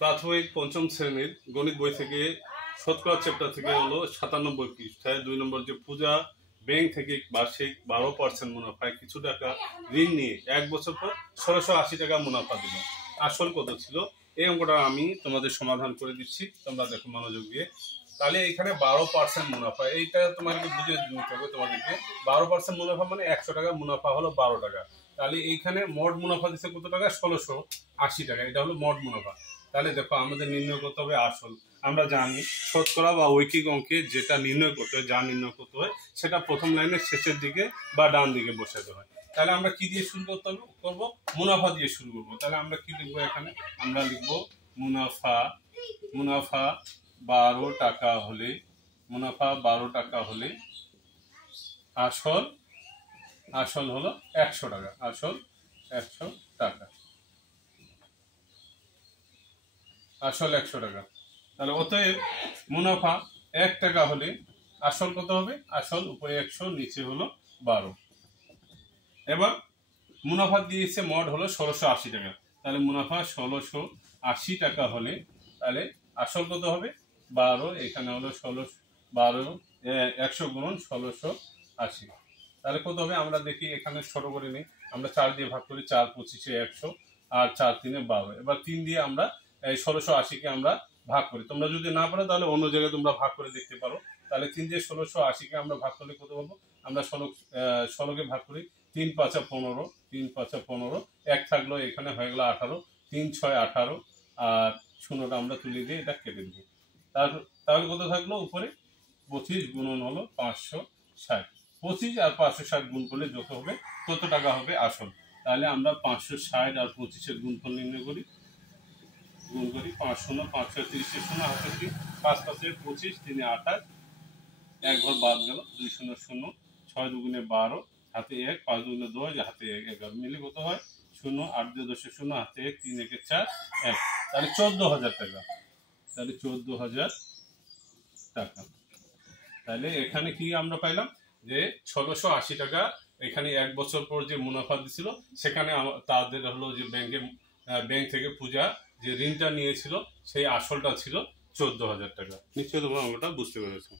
প্রাথমিক পঞ্চম শ্রেণীর গণিত বই থেকে শতকরা চ্যাপ্টার থেকে হলো 97 পৃষ্ঠায় 2 নম্বর যে পূজা ব্যাংক থেকে বার্ষিক 12% মুনাফায় কিছু টাকা ঋণ নিয়ে 1 বছর পর 1680 টাকা মুনাফা দিল। আসল কত ছিল এই অঙ্কটা আমি তোমাদের সমাধান করে দিচ্ছি, তোমরা দেখো মনোযোগ দিয়ে। তাহলে এখানে 12% মুনাফা, এইটা তোমাদেরকে বুঝে নিতে হবে। তোমাদেরকে 12% মুনাফা মানে 100 টাকা মুনাফা হলো 12 টাকা। তাহলে এইখানে মোট মুনাফা দিচ্ছে কত টাকা? 1680 টাকা। এটা হলো মোট মুনাফা। তাহলে দেখো আমাদের নির্ণয় করতে হবে আসল। আমরা জানি শতকরা বা ঐকিক অঙ্কে যেটা নির্ণয় করতে হয়, যা নির্ণয় করতে হয় সেটা প্রথম লাইনের শেষের দিকে বা ডান দিকে বসাতে হয়। তাহলে আমরা কি দিয়ে শুরু করবো? মুনাফা দিয়ে শুরু করবো। তাহলে আমরা কি লিখবো এখানে? আমরা লিখবো মুনাফা 12 টাকা হলে, মুনাফা 12 টাকা হলে আসল হলো 100 টাকা। আসল 100 টাকা, আসল 100 টাকা। তাহলে অতএব মুনাফা 1 টাকা হলে আসল কত হবে? আসল উপরে 100, নিচে হলো 12। এবার মুনাফা দিয়েছে মোট হলো 1680 টাকা। তাহলে মুনাফা 1680 টাকা হলে তাহলে আসল কত হবে? 12, এখানে হলো 12 100 গুণন 1680। তাহলে কত হবে? আমরা দেখি এখানে ছোট করে নিই। আমরা 4 দিয়ে ভাগ করি, 4 25 100 আর 4 3 12। এবার 3 দিয়ে আমরা এই 1680 কে আমরা ভাগ করি। তোমরা যদি না পারো তাহলে অন্য জায়গায় তোমরা ভাগ করে দেখতে পারো। তাহলে 3 দিয়ে 1680 কে আমরা ভাগ করলে কত পাবো? আমরা 16 কে ভাগ করি, 3 5 15, 3 5 15, 1 থাকলো এখানে হয়ে গেল 18, 3 6 18 আর শূন্যটা আমরা তুলে দিয়ে এটা কেটে দেবো। তাহলে কত থাকলো উপরে? 25 গুণন হলো 560। 25 আর 560 গুণ করলে যত হবে তত টাকা হবে আসল। তাহলে আমরা 560 আর 25-এর গুণফল নির্ণয় করি। গুণ করি 5 শূন্য 5 6 30 শূন্য হাতে 3, 5 5 25, 3 28, 1 ঘর বাদ গেল, 2 শূন্য 0, 6 দুগুণে 12, হাতে 1, 5 দুগুণে 10, হাতে 1 11 মিলে কত হয়? 0, 8 2 10 0, হাতে 1, 3 1 4 1। তাহলে 14,000 টাকা। তাহলে 14,000 টাকা। তাহলে এখানে কি আমরা পাইলাম? যে 1680 টাকা এখানে 1 বছর পর যে মুনাফা দিছিল সেখানে তাদের হলো যে ব্যাংক থেকে পূজা যে ঋণটা নিয়েছিল সেই আসলটা ছিল 14,000 টাকা। নিশ্চয়ই তোমরা আমরা বুঝতে পেরেছো।